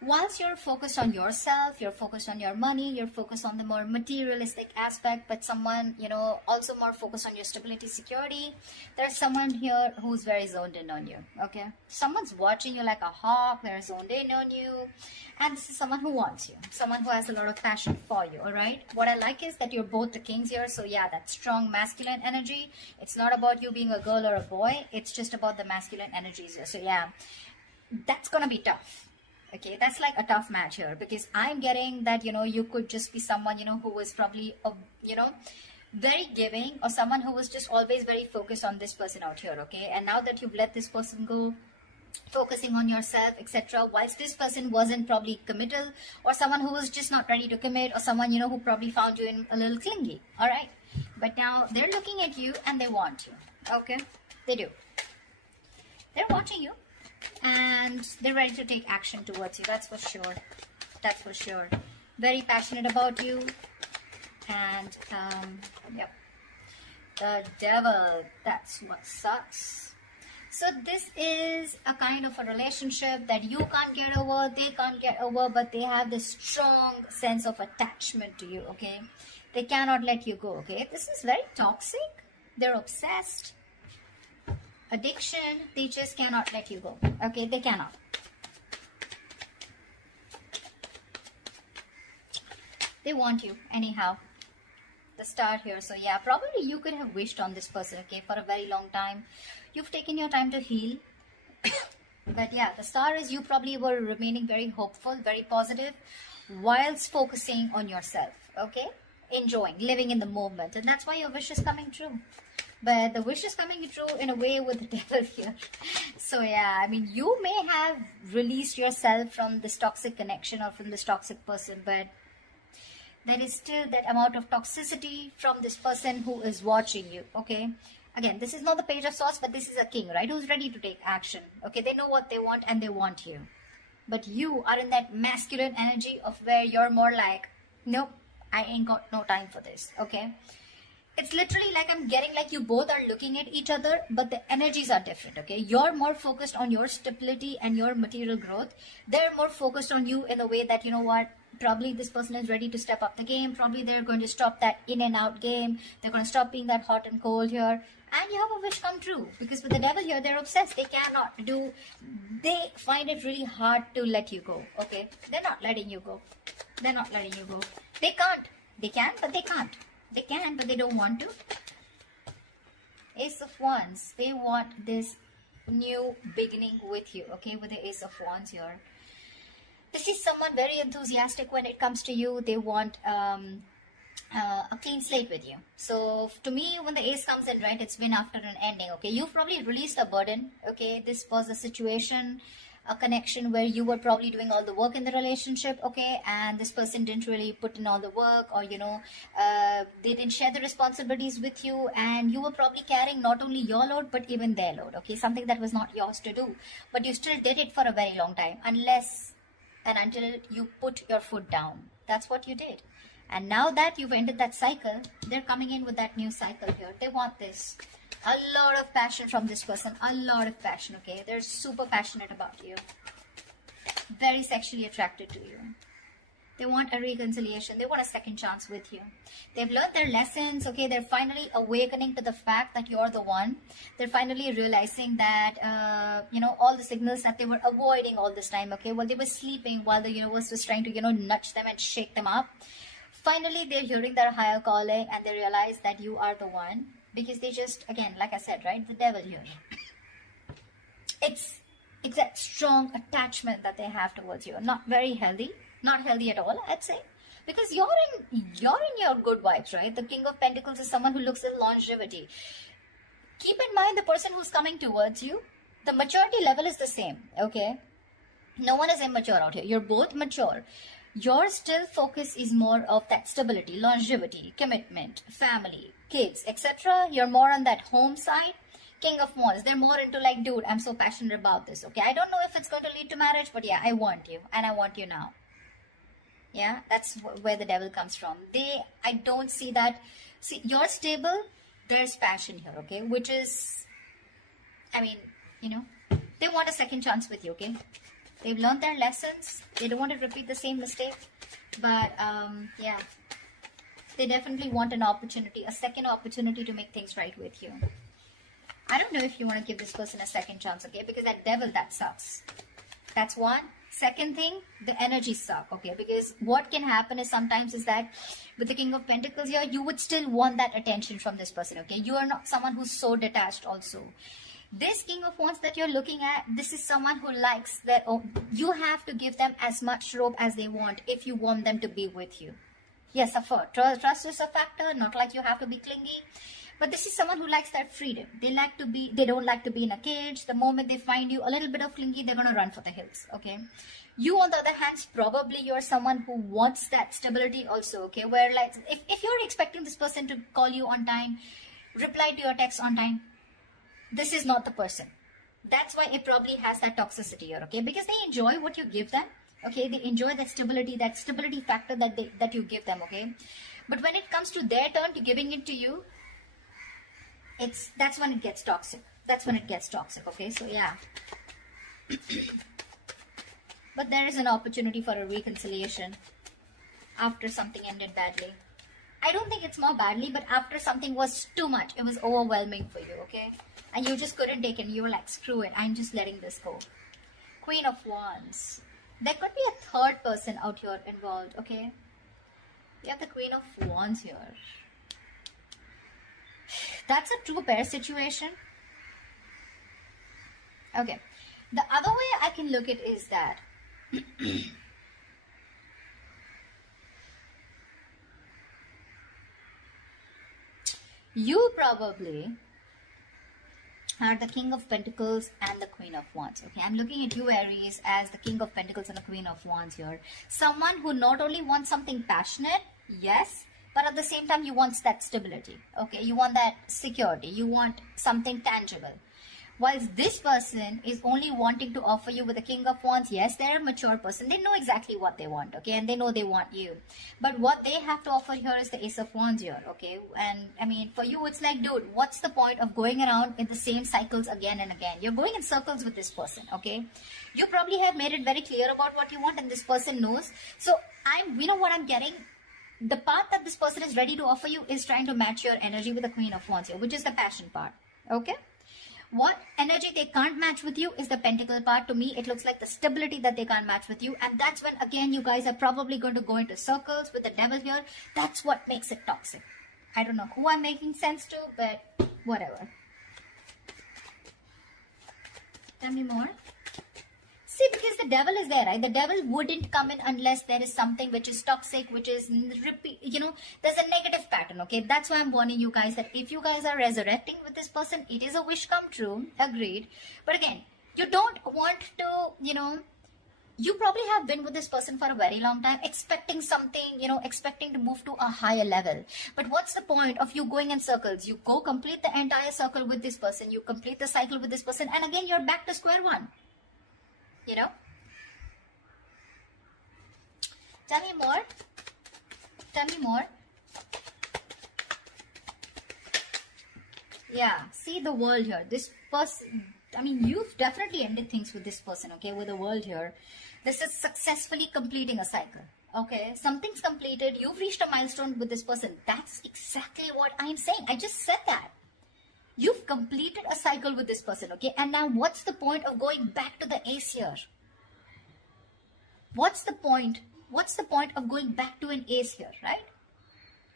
Once you're focused on yourself, you're focused on your money, you're focused on the more materialistic aspect, but someone, also more focused on your stability, security, there's someone here who's very zoned in on you. Okay, someone's watching you like a hawk, they're zoned in on you, and this is someone who wants you, someone who has a lot of passion for you. All right, what I like is that you're both the kings here. So yeah, that strong masculine energy, it's not about you being a girl or a boy, it's just about the masculine energies here. So yeah, that's gonna be tough. Okay, that's like a tough match here, because I'm getting that, you could just be someone, who was probably, very giving, or someone who was just always very focused on this person out here. Okay, and now that you've let this person go, focusing on yourself, etc., whilst this person wasn't probably committal, or someone who was just not ready to commit, or someone, who probably found you in a little clingy. All right, but now they're looking at you and they want you. Okay, they do. They're watching you, and they're ready to take action towards you. That's for sure. That's for sure. Very passionate about you. And yep, the devil, that's what sucks. So this is a kind of a relationship that you can't get over, they can't get over, but they have this strong sense of attachment to you. Okay, they cannot let you go. Okay, this is very toxic. They're obsessed. Addiction, they just cannot let you go. Okay, they cannot. They want you anyhow. The star here. So yeah, probably you could have wished on this person, okay, for a very long time. You've taken your time to heal. But yeah, the star is you probably were remaining very hopeful, very positive, whilst focusing on yourself. Okay, enjoying, living in the moment, and that's why your wish is coming true. But the wish is coming true in a way with the devil here. So yeah, I mean, you may have released yourself from this toxic connection or from this toxic person, but there is still that amount of toxicity from this person who is watching you. Okay, again, this is not the page of swords, but this is a king, right, who's ready to take action. Okay, they know what they want and they want you. But you are in that masculine energy of where you're more like, nope, I ain't got no time for this. Okay, it's literally like I'm getting like you both are looking at each other, but the energies are different. Okay, you're more focused on your stability and your material growth. They're more focused on you in a way that, you know what, probably this person is ready to step up the game. Probably they're going to stop that in and out game. They're going to stop being that hot and cold here. And you have a wish come true, because with the devil here, they're obsessed. They cannot do, they find it really hard to let you go. Okay, they're not letting you go. They're not letting you go. They can't. They can, but they can't. They can, but they don't want to. Ace of Wands. They want this new beginning with you. Okay, with the Ace of Wands here. This is someone very enthusiastic when it comes to you. They want a clean slate with you. So to me, when the ace comes in, right, it's been after an ending. Okay, you've probably released a burden. Okay, this was a situation, a connection where you were probably doing all the work in the relationship. Okay, and this person didn't really put in all the work, or they didn't share the responsibilities with you, and you were probably carrying not only your load but even their load. Okay, something that was not yours to do, but you still did it for a very long time, unless and until you put your foot down. That's what you did. And now that you've ended that cycle, they're coming in with that new cycle here. They want this. A lot of passion from this person. A lot of passion, okay? They're super passionate about you. Very sexually attracted to you. They want a reconciliation. They want a second chance with you. They've learned their lessons, okay? They're finally awakening to the fact that you're the one. They're finally realizing that, all the signals that they were avoiding all this time, okay? Well, they were sleeping while the universe was trying to, nudge them and shake them up. Finally, they're hearing their higher calling, and they realize that you are the one, because they just, again, like I said, right, the devil here. It's that strong attachment that they have towards you. Not very healthy, not healthy at all, I'd say, because you're in your good vibes, right? The King of Pentacles is someone who looks at longevity. Keep in mind the person who's coming towards you, the maturity level is the same, okay? No one is immature out here. You're both mature. Your still focus is more of that stability, longevity, commitment, family, kids, etc. You're more on that home side. King of Wands, they're more into like, dude, I'm so passionate about this. Okay, I don't know if it's going to lead to marriage, but yeah, I want you, and I want you now. Yeah, that's where the devil comes from. I don't see that. See, you're stable, there's passion here, okay, which is, I mean, they want a second chance with you, okay? They've learned their lessons. They don't want to repeat the same mistake. But yeah, they definitely want an opportunity, a second opportunity to make things right with you. I don't know if you want to give this person a second chance, okay? Because that devil, that sucks. That's one. Second thing, the energy suck, okay? Because what can happen is sometimes is that with the King of Pentacles here, you would still want that attention from this person, okay? You are not someone who's so detached also. This King of Wands that you're looking at, this is someone who likes that. Oh, you have to give them as much rope as they want if you want them to be with you. Yes, of course, trust is a factor, not like you have to be clingy. But this is someone who likes that freedom. They don't like to be in a cage. The moment they find you a little bit of clingy, they're going to run for the hills, okay? You, on the other hand, probably you're someone who wants that stability also, okay? Where, like, if you're expecting this person to call you on time, reply to your text on time, this is not the person. That's why it probably has that toxicity here, okay? Because they enjoy what you give them, okay? They enjoy that stability factor that you give them, okay? But when it comes to their turn to giving it to you, that's when it gets toxic. That's when it gets toxic, okay? So yeah. But there is an opportunity for a reconciliation after something ended badly. I don't think it's more badly, but after something was too much, it was overwhelming for you, okay? And you just couldn't take it. You were like, screw it, I'm just letting this go. Queen of Wands. There could be a third person out here involved, okay? You have the Queen of Wands here. That's a true pair situation. Okay. The other way I can look at it is that you probably are the King of Pentacles and the Queen of Wands. Okay, I'm looking at you, Aries, as the King of Pentacles and the Queen of Wands here. Someone who not only wants something passionate, yes, but at the same time, you want that stability, okay? You want that security. You want something tangible. Whilst this person is only wanting to offer you with the King of Wands, yes, they're a mature person. They know exactly what they want, okay? And they know they want you. But what they have to offer here is the Ace of Wands here, okay? And, I mean, for you, it's like, dude, what's the point of going around in the same cycles again and again? You're going in circles with this person, okay? You probably have made it very clear about what you want, and this person knows. So, you know what I'm getting? The part that this person is ready to offer you is trying to match your energy with the Queen of Wands here, which is the passion part, okay? What energy they can't match with you is the Pentacle part. To me, it looks like the stability that they can't match with you. And that's when, again, you guys are probably going to go into circles with the devil here. That's what makes it toxic. I don't know who I'm making sense to, but whatever. Tell me more. See, because the devil is there, right? The devil wouldn't come in unless there is something which is toxic, which is, you know, there's a negative pattern, okay? That's why I'm warning you guys that if you guys are resurrecting with this person, it is a wish come true, agreed. But again, you don't want to, you know, you probably have been with this person for a very long time, expecting something, you know, expecting to move to a higher level. But what's the point of you going in circles? You go complete the entire circle with this person, you complete the cycle with this person, and again, you're back to square one. You know? Tell me more. Tell me more. Yeah, see the world here. This person, I mean, you've definitely ended things with this person, okay? With the world here. This is successfully completing a cycle, okay? Something's completed. You've reached a milestone with this person. That's exactly what I'm saying. I just said that. You've completed a cycle with this person, okay? And now what's the point of going back to the ace here? What's the point? What's the point of going back to an ace here, right?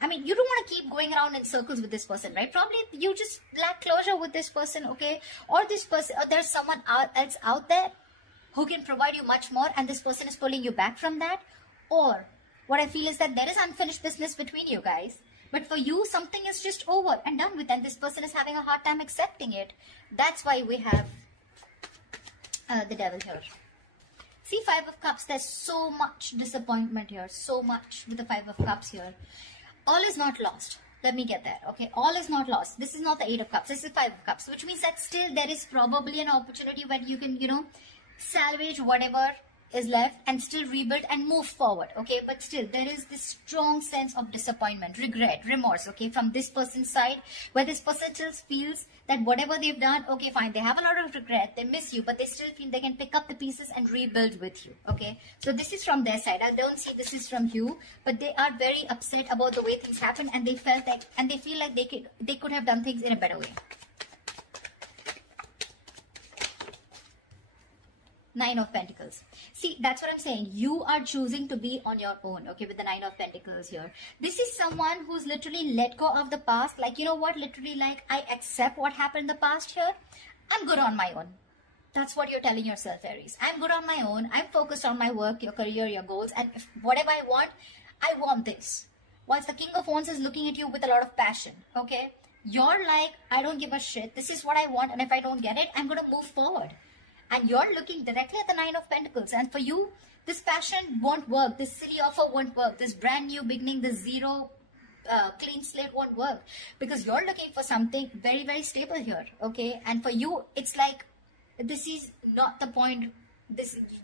I mean, you don't want to keep going around in circles with this person, right? Probably you just lack closure with this person, okay? Or this person, or there's someone else out there who can provide you much more, and this person is pulling you back from that. Or what I feel is that there is unfinished business between you guys. But for you, something is just over and done with, and this person is having a hard time accepting it. That's why we have the devil here. See, Five of Cups, there's so much disappointment here, so much with the Five of Cups here. All is not lost. Let me get that, okay? All is not lost. This is not the Eight of Cups. This is Five of Cups, which means that still there is probably an opportunity where you can, you know, salvage whatever is left and still rebuild and move forward, okay? But still, there is this strong sense of disappointment, regret, remorse, okay, from this person's side, where this person still feels that whatever they've done, okay, fine, they have a lot of regret, they miss you, but they still feel they can pick up the pieces and rebuild with you, okay? So this is from their side. I don't see this is from you, but they are very upset about the way things happen, and they felt like, and they feel like they could have done things in a better way. Nine of Pentacles. See, that's what I'm saying. You are choosing to be on your own, okay, with the Nine of Pentacles here. This is someone who's literally let go of the past. Like, you know what? Literally, like, I accept what happened in the past here. I'm good on my own. That's what you're telling yourself, Aries. I'm good on my own. I'm focused on my work, your career, your goals. And if whatever I want this. Whilst the King of Wands is looking at you with a lot of passion, okay? You're like, I don't give a shit. This is what I want. And if I don't get it, I'm going to move forward. And you're looking directly at the Nine of Pentacles. And for you, this passion won't work. This silly offer won't work. This brand new beginning, this zero clean slate won't work. Because you're looking for something very, very stable here. Okay. And for you, it's like, this is not the point.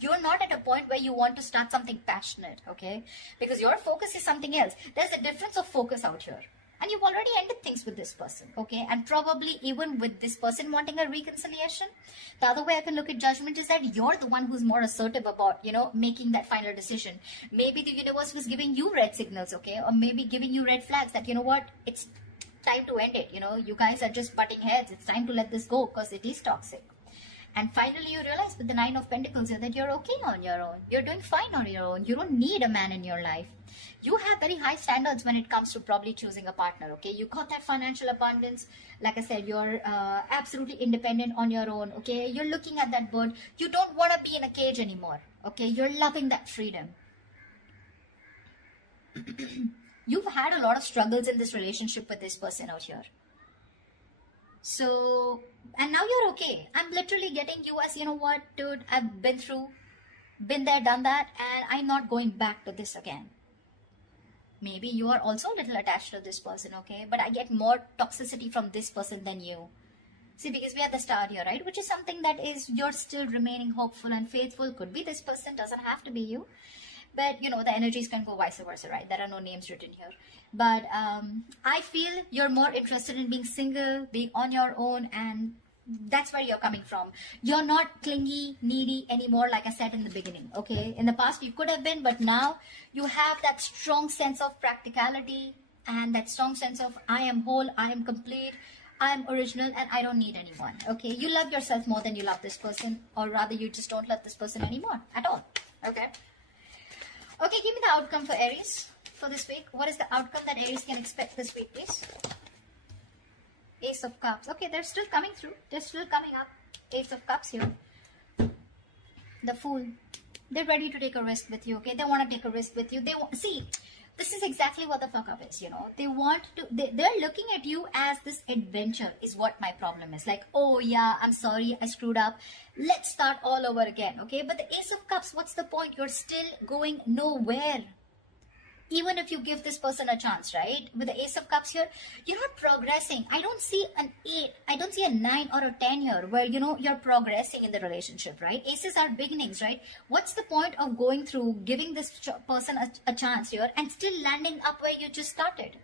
You're not at a point where you want to start something passionate. Okay. Because your focus is something else. There's a difference of focus out here. And you've already ended things with this person, okay? And probably even with this person wanting a reconciliation. The other way I can look at Judgment is that you're the one who's more assertive about, you know, making that final decision. Maybe the universe was giving you red signals, okay? Or maybe giving you red flags that, you know what, it's time to end it. You know, you guys are just butting heads. It's time to let this go because it is toxic. And finally, you realize with the Nine of Pentacles here that you're okay on your own. You're doing fine on your own. You don't need a man in your life. You have very high standards when it comes to probably choosing a partner, okay? You got that financial abundance. Like I said, you're absolutely independent on your own, okay? You're looking at that bird. You don't want to be in a cage anymore, okay? You're loving that freedom. You've had a lot of struggles in this relationship with this person out here. So, and now you're okay. I'm literally getting you as, you know what, dude, I've been there, done that, and I'm not going back to this again. Maybe you are also a little attached to this person, okay? But I get more toxicity from this person than you. See, because we are the star here, right? Which is something that is, you're still remaining hopeful and faithful. Could be this person, doesn't have to be you. But, you know, the energies can go vice versa, right? There are no names written here. But I feel you're more interested in being single, being on your own, and that's where you're coming from. You're not clingy, needy anymore, like I said in the beginning, okay? In the past, you could have been, but now you have that strong sense of practicality and that strong sense of I am whole, I am complete, I am original, and I don't need anyone, okay? You love yourself more than you love this person, or rather you just don't love this person anymore at all, okay? Okay, give me the outcome for Aries for this week. What is the outcome that Aries can expect this week, please? Ace of Cups. Okay, they're still coming through. They're still coming up. Ace of Cups here. The Fool. They're ready to take a risk with you, okay? They want to take a risk with you. They want, see, this is exactly what the fuck up is, you know? They want to, they're looking at you as this adventure is what my problem is. Like, oh yeah, I'm sorry, I screwed up. Let's start all over again, okay? But the Ace of Cups, what's the point? You're still going nowhere. Even if you give this person a chance, right? With the Ace of Cups here, you're not progressing. I don't see an 8, I don't see a 9 or a 10 here where, you know, you're progressing in the relationship, right? Aces are beginnings, right? What's the point of going through, giving this person a chance here and still landing up where you just started?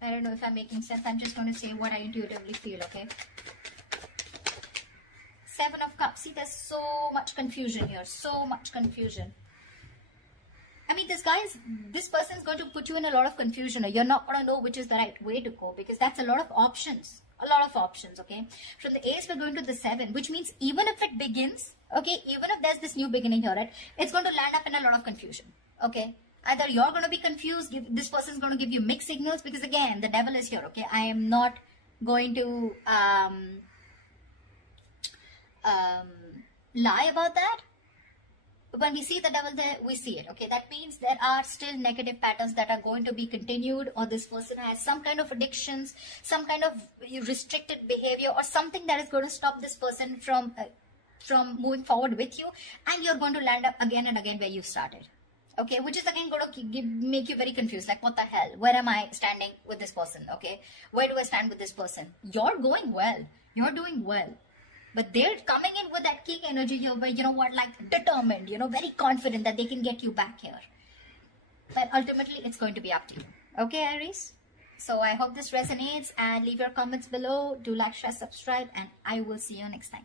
I don't know if I'm making sense. I'm just going to say what I intuitively feel, okay? 7 of Cups. See, there's so much confusion here. So much confusion. I mean, this person is going to put you in a lot of confusion. You're not going to know which is the right way to go because that's a lot of options. A lot of options, okay? From the Ace, we're going to the 7, which means even if it begins, okay, even if there's this new beginning here, right, it's going to land up in a lot of confusion, okay? Either you're going to be confused, this person's going to give you mixed signals because, again, the devil is here, okay? I am not going to lie about that. When we see the devil there, we see it, okay? That means there are still negative patterns that are going to be continued, or this person has some kind of addictions, some kind of restricted behavior, or something that is going to stop this person from moving forward with you, and you're going to land up again and again where you started, okay? Which is again going to make you very confused, like what the hell? Where am I standing with this person, okay? Where do I stand with this person? You're going well. You're doing well. But they're coming in with that king energy here, where, you know what, like determined, you know, very confident that they can get you back here. But ultimately, it's going to be up to you. Okay, Aries? So I hope this resonates, and leave your comments below. Do like, share, subscribe, and I will see you next time.